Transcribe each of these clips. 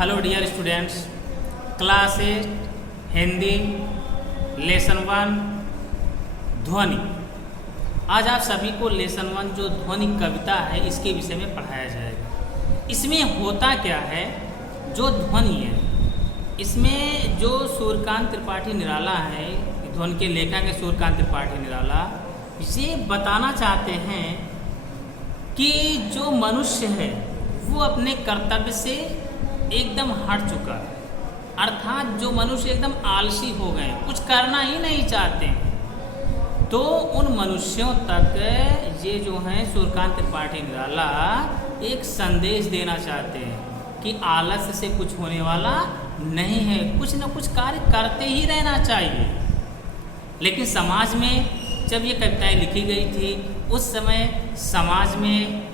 Hello dear students, class 8 Hindi lesson 1 ध्वनि। आज आप सभी को लेसन 1 जो ध्वनि कविता है इसके विषय में पढ़ाया जाएगा। इसमें होता क्या है, जो ध्वनि है इसमें जो सूर्यकांत त्रिपाठी निराला है, ध्वनि के लेखक है सूर्यकांत त्रिपाठी निराला, ये बताना चाहते हैं कि जो मनुष्य है वो अपने कर्तव्य से एकदम हट चुका है। अर्थात जो मनुष्य एकदम आलसी हो गए, कुछ करना ही नहीं चाहते, तो उन मनुष्यों तक ये जो हैं सूर्यकांत त्रिपाठी निराला एक संदेश देना चाहते हैं कि आलस्य से कुछ होने वाला नहीं है, कुछ न कुछ कार्य करते ही रहना चाहिए। लेकिन समाज में जब ये कविताएं लिखी गई थी उस समय समाज में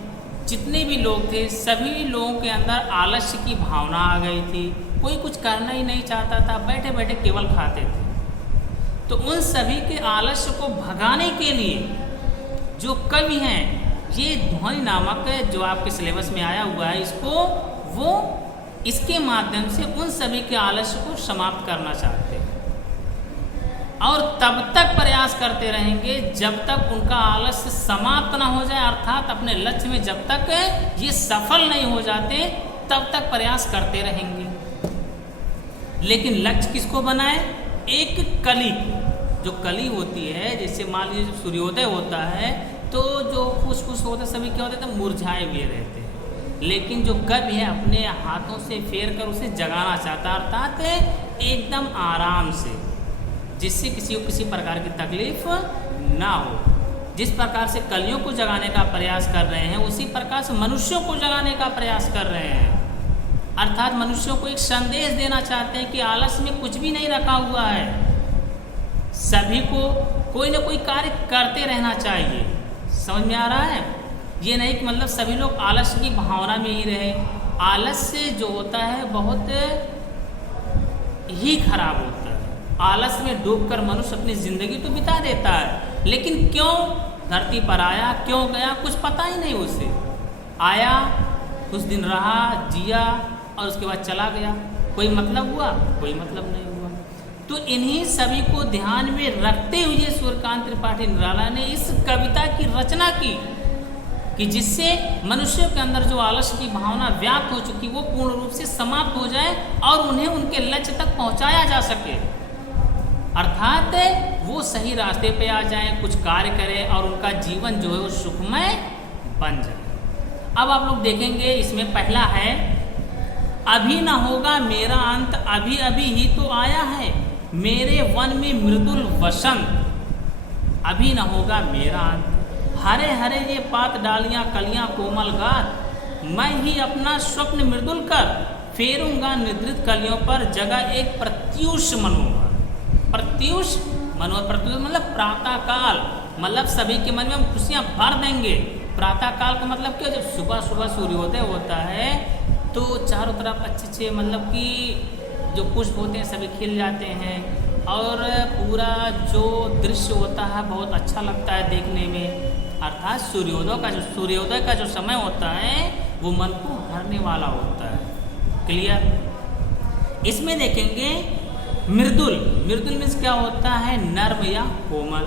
जितने भी लोग थे सभी लोगों के अंदर आलस्य की भावना आ गई थी। कोई कुछ करना ही नहीं चाहता था, बैठे बैठे केवल खाते थे। तो उन सभी के आलस्य को भगाने के लिए जो कवि हैं, ये ध्वनि नामक जो आपके सिलेबस में आया हुआ है, इसके माध्यम से उन सभी के आलस्य को समाप्त करना चाहते हैं और तब तक प्रयास करते रहेंगे जब तक उनका आलस्य समाप्त ना हो जाए। अर्थात अपने लक्ष्य में जब तक ये सफल नहीं हो जाते तब तक प्रयास करते रहेंगे। लेकिन लक्ष्य किसको बनाए? एक कली, जो कली होती है, जैसे मान लीजिए जब सूर्योदय होता है तो जो फूस होते सभी क्या होते हैं, मुरझाए हुए रहते हैं। लेकिन जो कवि है अपने हाथों से फेर कर उसे जगाना चाहता है, अर्थात एकदम आराम से, जिससे किसी को किसी प्रकार की तकलीफ ना हो। जिस प्रकार से कलियों को जगाने का प्रयास कर रहे हैं उसी प्रकार से मनुष्यों को जगाने का प्रयास कर रहे हैं। अर्थात मनुष्यों को एक संदेश देना चाहते हैं कि आलस्य में कुछ भी नहीं रखा हुआ है, सभी को कोई ना कोई कार्य करते रहना चाहिए। समझ में आ रहा है? ये नहीं कि मतलब सभी लोग आलस्य की भावना में ही रहे। आलस्य जो होता है बहुत ही खराब होता है। आलस में डूबकर मनुष्य अपनी जिंदगी तो बिता देता है, लेकिन क्यों धरती पर आया, क्यों गया, कुछ पता ही नहीं उसे। आया, कुछ दिन रहा, जिया और उसके बाद चला गया। कोई मतलब हुआ? कोई मतलब नहीं हुआ। तो इन्हीं सभी को ध्यान में रखते हुए सूर्यकांत त्रिपाठी निराला ने इस कविता की रचना की कि जिससे मनुष्यों के अंदर जो आलस्य की भावना व्याप्त हो चुकी वो पूर्ण रूप से समाप्त हो जाए और उन्हें उनके लक्ष्य तक पहुंचाया जा सके। अर्थात वो सही रास्ते पे आ जाएं, कुछ कार्य करें और उनका जीवन जो है वो सुखमय बन जाए। अब आप लोग देखेंगे इसमें पहला है, अभी न होगा मेरा अंत, अभी अभी ही तो आया है मेरे वन में मृदुल वसंत। अभी न होगा मेरा अंत, हरे हरे ये पात डालियां कलियां कोमल गात, मैं ही अपना स्वप्न मृदुल कर फेरूंगा निद्रित कलियों पर जगह एक प्रत्युष मनोहर। प्रत्युष मनोहर, प्रत्युष मतलब प्रातः काल, मतलब सभी के मन में हम खुशियां भर देंगे। प्रातः काल का मतलब क्या? जब सुबह सुबह सूर्योदय होता है तो चारों तरफ अच्छे अच्छे मतलब कि जो पुष्प होते हैं सभी खिल जाते हैं और पूरा जो दृश्य होता है बहुत अच्छा लगता है देखने में। अर्थात सूर्योदय का जो समय होता है वो मन को भरने वाला होता है। क्लियर? इसमें देखेंगे मृदुल, मृदुल मीन्स क्या होता है? नर्म या कोमल।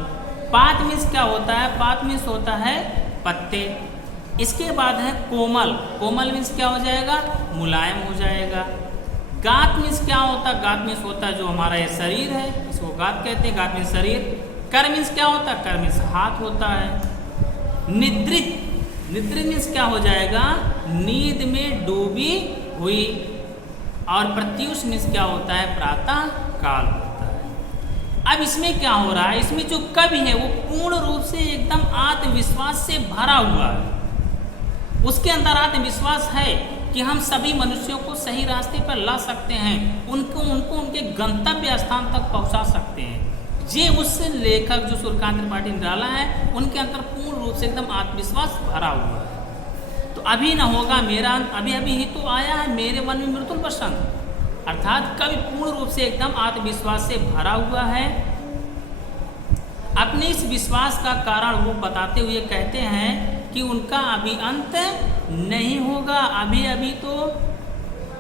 पात मीन्स क्या होता है? पात मीन्स होता है पत्ते। इसके बाद है कोमल, कोमल मीन्स क्या हो जाएगा? मुलायम हो जाएगा। गात मीन्स क्या होता है? गात मीन्स होता है जो हमारा ये शरीर है, इसको गात कहते हैं। गात मीन्स शरीर। कर मीन्स क्या होता है? कर मीन्स हाथ होता है। निद्रित, निद्रित मीन्स क्या हो जाएगा? नींद में डूबी हुई। और प्रत्युष मीन्स क्या होता है? प्रातः काल होता है। अब इसमें क्या हो रहा है? इसमें जो कवि है वो पूर्ण रूप से एकदम आत्मविश्वास से भरा हुआ है। उसके अंदर आत्मविश्वास है कि हम सभी मनुष्यों को सही रास्ते पर ला सकते हैं, उनको उनके गंतव्य स्थान तक पहुंचा सकते हैं। ये उस लेखक जो सूर्यकांत त्रिपाठी निराला है उनके अंदर पूर्ण रूप से एकदम आत्मविश्वास भरा हुआ है। तो अभी न होगा मेरा अंत, अभी अभी ही तो आया है मेरे मन में मृदुल वसंत। अर्थात कवि पूर्ण रूप से एकदम आत्मविश्वास से भरा हुआ है। अपने इस विश्वास का कारण वो बताते हुए कहते हैं कि उनका अभी अंत नहीं होगा, अभी अभी तो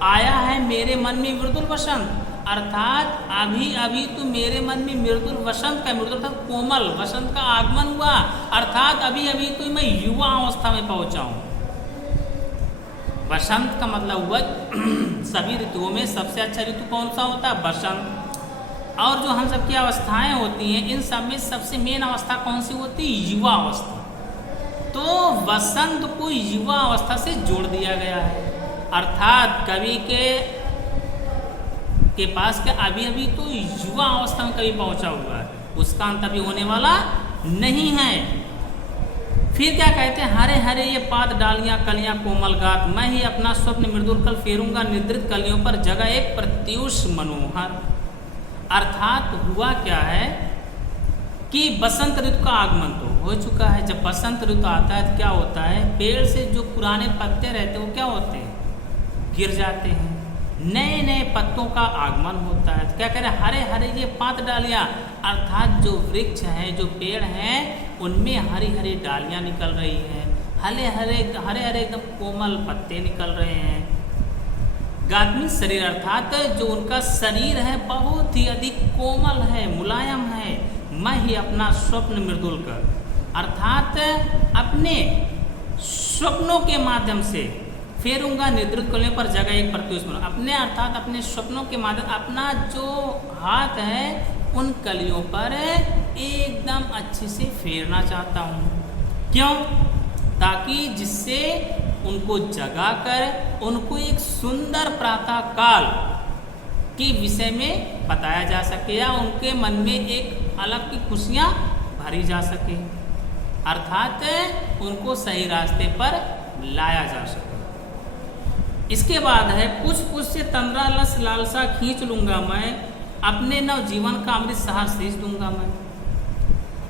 आया है मेरे मन में मृदुल वसंत, अर्थात अभी अभी तो मेरे मन में मृदुल वसंत का, मृदुल अर्थात कोमल वसंत का आगमन हुआ, अर्थात अभी अभी तो मैं युवा अवस्था में पहुंचा हूं। वसंत का मतलब हुआ सभी ऋतुओं में सबसे अच्छा ऋतु कौन सा होता है? बसंत। और जो हम सबकी अवस्थाएं होती हैं, इन सब में सबसे मेन अवस्था कौन सी होती है? युवा अवस्था। तो वसंत को युवा अवस्था से जोड़ दिया गया है, अर्थात कवि के पास के अभी अभी तो युवा अवस्था में कवि पहुंचा हुआ है, उसका अंत अभी होने वाला नहीं है। फिर क्या कहते हैं? हरे हरे ये पात डालियां कलियां कोमल गात, मैं ही अपना स्वप्न मृदुल कल फेरूंगा निद्रित कलियों पर जगह एक प्रत्युष मनोहर। अर्थात हुआ क्या है कि बसंत ऋतु का आगमन तो हो चुका है। जब बसंत ऋतु आता है तो क्या होता है? पेड़ से जो पुराने पत्ते रहते हैं वो क्या होते हैं? गिर जाते हैं, नए नए पत्तों का आगमन होता है। तो क्या कह रहे हैं? हरे हरे ये पात डालियां, अर्थात जो वृक्ष हैं, जो पेड़ हैं, उनमें हरी हरी डालियां निकल रही हैं, हरे हरे एकदम कोमल पत्ते निकल रहे हैं। गात्मिक शरीर, अर्थात जो उनका शरीर है बहुत ही अधिक कोमल है, मुलायम है। मैं ही अपना स्वप्न मृदुल कर, अर्थात अपने स्वप्नों के माध्यम से फेरूंगा निद्रित कलियों पर जगह एक प्रत्युष मनोहर। अपने अर्थात अपने स्वप्नों के माध्यम अपना जो हाथ है उन कलियों पर एकदम अच्छे से फेरना चाहता हूँ। क्यों? ताकि जिससे उनको जगाकर उनको एक सुंदर प्रातः काल के विषय में बताया जा सके, या उनके मन में एक अलग की खुशियाँ भरी जा सके, अर्थात उनको सही रास्ते पर लाया जा सके। इसके बाद है पुष्प से तंद्रा लस लालसा खींच लूंगा मैं, अपने नव जीवन का अमृत सहार शीश दूंगा मैं।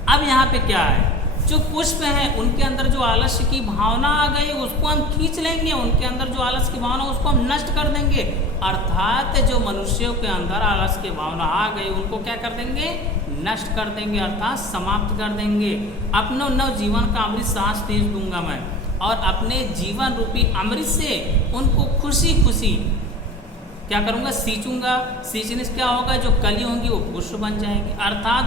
अब यहाँ पे क्या है? जो पुष्प हैं उनके अंदर जो आलस्य की भावना आ गई उसको हम खींच लेंगे, उनके अंदर जो आलस्य की भावना उसको हम नष्ट कर देंगे, अर्थात जो मनुष्यों के अंदर आलस्य की भावना आ गई उनको क्या कर देंगे? नष्ट कर देंगे, अर्थात समाप्त कर देंगे। अपने नव जीवन का अमृत सांस तेज दूंगा मैं, और अपने जीवन रूपी अमृत से उनको खुशी खुशी क्या करूँगा? सींचूंगा। सींचने से क्या होगा? जो कली होंगी वो पुष्प बन जाएंगे, अर्थात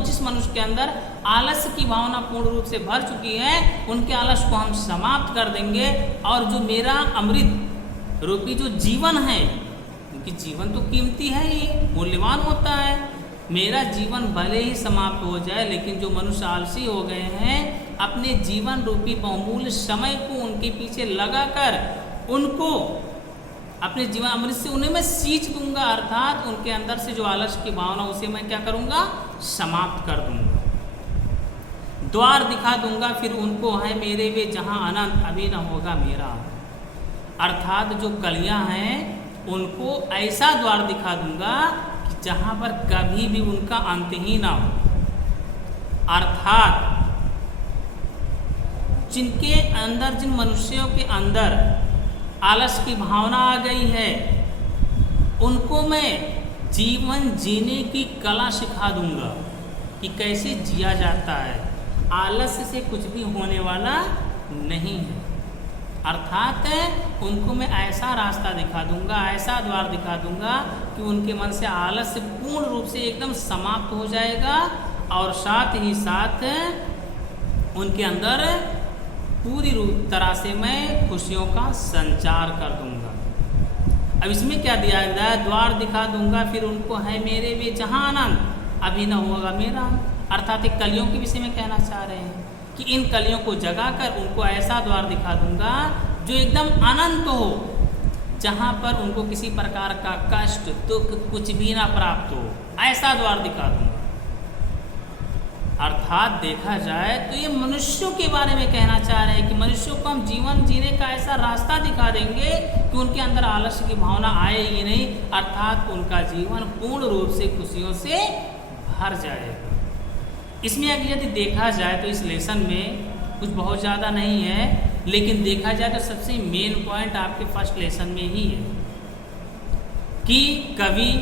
जिस मनुष्य के अंदर आलस्य की भावना पूर्ण रूप से भर चुकी है उनके आलस्य को हम समाप्त कर देंगे, और जो मेरा अमृत रूपी जो जीवन है, क्योंकि जीवन तो कीमती है, ये मूल्यवान होता है, मेरा जीवन भले ही समाप्त हो जाए, लेकिन जो मनुष्य आलसी हो गए हैं अपने जीवन रूपी बहुमूल्य समय को उनके पीछे लगाकर उनको अपने जीवन अमृत से उन्हें मैं सींच दूंगा, अर्थात उनके अंदर से जो आलस्य की भावना उसे मैं क्या करूंगा? समाप्त कर दूंगा। द्वार दिखा दूंगा फिर उनको है मेरे वे जहां अनंत अभी न होगा मेरा, अर्थात जो कलियां हैं उनको ऐसा द्वार दिखा दूंगा कि जहां पर कभी भी उनका अंत ही ना हो, अर्थात जिनके अंदर, जिन मनुष्यों के अंदर आलस्य की भावना आ गई है उनको मैं जीवन जीने की कला सिखा दूंगा कि कैसे जिया जाता है, आलस्य से कुछ भी होने वाला नहीं है, अर्थात उनको मैं ऐसा रास्ता दिखा दूंगा, ऐसा द्वार दिखा दूंगा कि उनके मन से आलस्य पूर्ण रूप से एकदम समाप्त हो जाएगा, और साथ ही साथ उनके अंदर पूरी तरह से मैं खुशियों का संचार कर दूंगा। अब इसमें क्या दिया गया है? द्वार दिखा दूंगा फिर उनको है मेरे वे जहां आनंद अभी न होगा मेरा, अर्थात एक कलियों के विषय में कहना चाह रहे हैं कि इन कलियों को जगाकर उनको ऐसा द्वार दिखा दूंगा जो एकदम अनंत हो, जहां पर उनको किसी प्रकार का कष्ट दुख कुछ भी ना प्राप्त हो, ऐसा द्वार दिखा दूंगा। अर्थात देखा जाए तो ये मनुष्यों के बारे में कहना चाह रहे हैं कि मनुष्यों को हम जीवन जीने का ऐसा रास्ता दिखा देंगे कि उनके अंदर आलस्य की भावना आएगी नहीं, अर्थात उनका जीवन पूर्ण रूप से खुशियों से भर जाएगा। इसमें अगर यदि देखा जाए तो इस लेसन में कुछ बहुत ज़्यादा नहीं है, लेकिन देखा जाए तो सबसे मेन पॉइंट आपके फर्स्ट लेसन में ही है कि कवि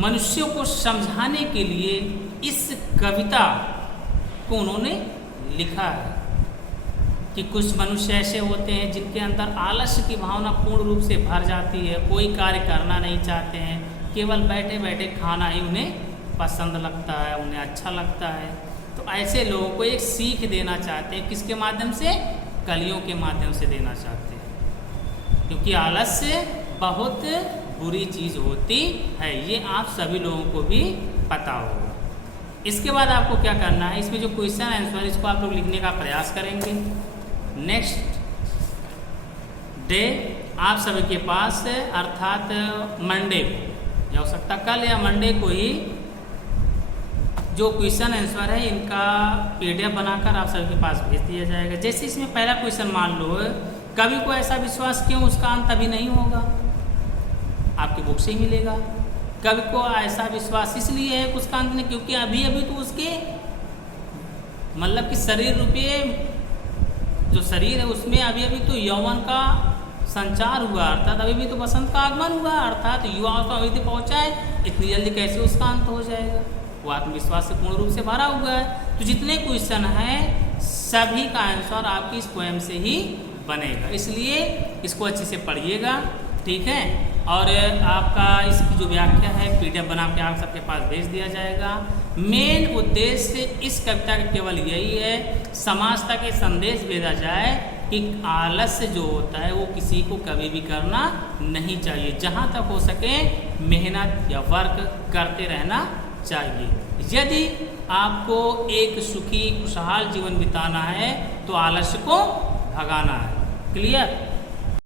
मनुष्यों को समझाने के लिए इस कविता को उन्होंने लिखा है। कि कुछ मनुष्य ऐसे होते हैं जिनके अंदर आलस्य की भावना पूर्ण रूप से भर जाती है, कोई कार्य करना नहीं चाहते हैं, केवल बैठे बैठे खाना ही उन्हें पसंद लगता है, उन्हें अच्छा लगता है। तो ऐसे लोगों को एक सीख देना चाहते हैं, किसके माध्यम से? कलियों के माध्यम से देना चाहते हैं, क्योंकि आलस्य बहुत बुरी चीज़ होती है, ये आप सभी लोगों को भी पता होगा। इसके बाद आपको क्या करना है, इसमें जो क्वेश्चन आंसर इसको आप लोग लिखने का प्रयास करेंगे। नेक्स्ट डे आप सभी के पास अर्थात मंडे को, या हो सकता कल या मंडे को ही जो क्वेश्चन आंसर है इनका PDF बनाकर आप सभी के पास भेज दिया जाएगा। जैसे इसमें पहला क्वेश्चन मान लो, कवि को ऐसा विश्वास क्यों उसका अंत अभी नहीं होगा, आपकी बुक से ही मिलेगा। कवि को ऐसा विश्वास इसलिए है कि उसका अंत नहीं, क्योंकि अभी अभी तो उसके मतलब कि शरीर रूपीय जो शरीर है उसमें अभी अभी तो यौवन का संचार हुआ, अर्थात अभी भी तो बसंत का आगमन हुआ, अर्थात युवा तो अभी तक पहुँचा है, इतनी जल्दी कैसे उसका अंत हो जाएगा। वो आत्मविश्वास से पूर्ण रूप से भरा हुआ है। तो जितने क्वेश्चन हैं सभी का आंसर आपकी इस पोएम से ही बनेगा, इसलिए इसको अच्छे से पढ़िएगा, ठीक है। और आपका इसकी जो व्याख्या है PDF बना के आप सबके पास भेज दिया जाएगा। मेन उद्देश्य इस कविता का केवल यही है, समाज तक ये संदेश भेजा जाए कि आलस्य जो होता है वो किसी को कभी भी करना नहीं चाहिए, जहाँ तक हो सके मेहनत या वर्क करते रहना चाहिए। यदि आपको एक सुखी खुशहाल जीवन बिताना है तो आलस्य को भगाना है। क्लियर?